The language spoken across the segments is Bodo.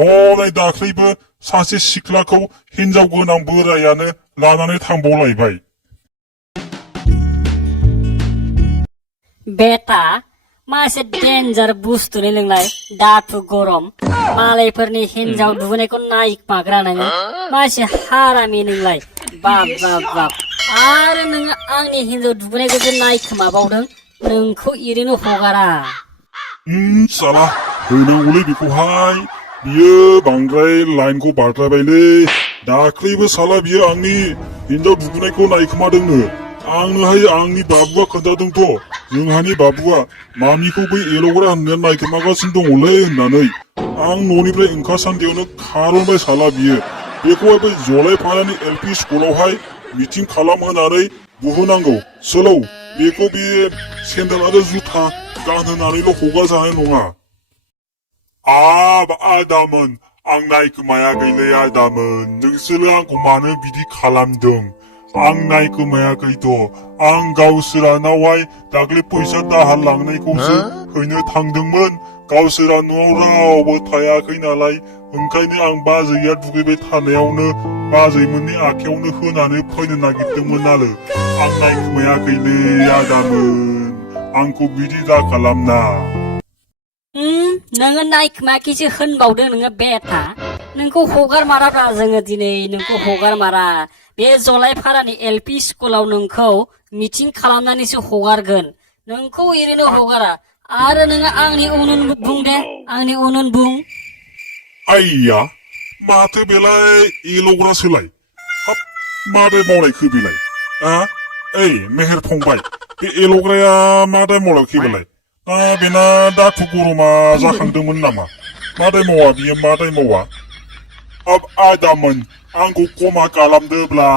हनै दाख्लैबो सासे सिख्लाखौ हिनजाव गोनां बोरायानो लानानै थांबावलायबाय। बेटा मासे डेन्जार बुस्थुलै नोंलाय दाथ' गरम मालायफोरनि हिनजाव दुगैनायखौ नायखोमाग्रा नोङो मासे हारामि नोंलाय बाब बाब बाब आरो नोङो आंनि हिनजाव दुगैनायखौसो नायखोमाबावदों नोंखौ ओरैनो हगारा। साला होनांगौलै बेखौहाय बियो बांद्राय लाइनखौ बारद्रायबायलै। दाख्लैबो साला बियो आंनि हिनजाव दुगैनायखौ नायखोमादोंनो आंनोहाय आंनि बाबुआ खोन्थादोंथ' जोंहानि बाबुआ मामिखौ बै एल'ग्रा होननाया नायखोमागासिनो दङलै होननानै आं न'निफ्राय ओंखारसान्दियावनो खारनबाय साला बियो बेखौहाय बै जलायफारानि एलपि स्कुलावहाय मिटिं खालामहोनानै बुहोनांगौ सोलौ बेखौ बे सेन्देल आरो जुथा गानहोनानैल' हगारजानाय नङा। आदामोन आं नायखोमायाखैलै आदामोन नोंसोरो आंखौ मानो बिदि खालामदों आं नायखोमायाखैथ' आं गावसोरानावहाय दाख्लै फैसा दाहार लांनायखौसो हैनो थांदोंमोन गावसोरा न'आव रावबो थायाखै नालाय ओंखायनो आं बाजैया दुगैबाय थानायावनो बाजैमोननि आखायावनो होनानै फैनो नागिरदोंमोन आरो आं नायखोमायाखैलै आदामोन आंखौ बिदि दा खालामना। नोङो नायखोमायाखैसो होनबावदों नोङो बेटा नोंखौ हगार माराब्रा जोङो दिनै नोंखौ हगार मारा बे जलायफारानि एलपि स्कुलाव नोंखौ मिटिं खालामनानैसो हगारगोन नोंखौ ओरैनो हगारा आरो नोङो आंनि उन बुं दे आंनि उन बुं। आइया माथो बेलाय एल'ग्रासोलाय हाब मादै मावनायखो बेलाय ओइ मेहेर फंबाय बे एल'ग्राया मादै मावलायखो बेलाय बेना दाथु गरमा जाखांदोंमोन नामा मादै मावा बियो मादै मावा हाब आदामोन आंखौ खमा खालामदोब्ला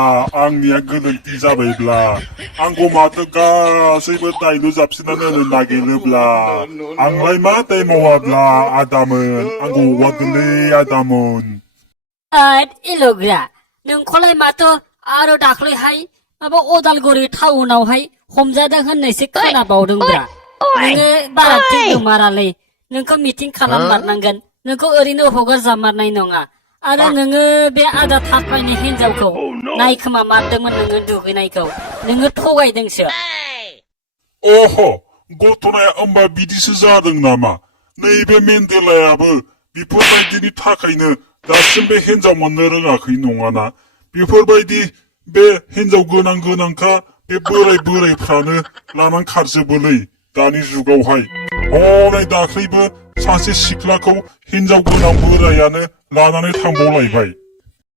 आंनिया गोरोन्थि जाबायब्ला आंखौ माथो गासैबो दायलु जाबसिननानै होनो नागिरोब्ला आंलाय मा दाय मावाब्ला आदामोन आंखौ हगारदोंलै आदामोन। एल'ग्रा नोंखौलाय माथो आरो दाख्लैहाय माबा अदालगुरि टाउनावहाय हमजादों होननायसो खोनाबावदोंब्रा नोङो बारा थिग नंमारालै नोंखौ मिटिं खालाममारनांगोन नोंखौ ओरैनो हगारजामारनाय नङा आरो नोङो बे आदा थाखायनि हिनजावखौ नायखोमा मारदोंमोन नोङो दुगैनायखौ नोङो थगायदोंसो। अह घटनाया होमबा बिदिसो जादों नामा नैबे मेन्देलायाबो बेफोरबायदिनि थाखायनो दासिमबो हिनजाव मोननो रोङाखै नङाना बेफोरबायदि बे हिनजाव गोनांखा बे बोरायफ्रानो लानानै खारजोबोलै दानि जुगावहाय हनै दाख्लैबो सासे सिख्लाखौ हिनजाव गोनां बोरायानो लानानै थांबावलायबाय।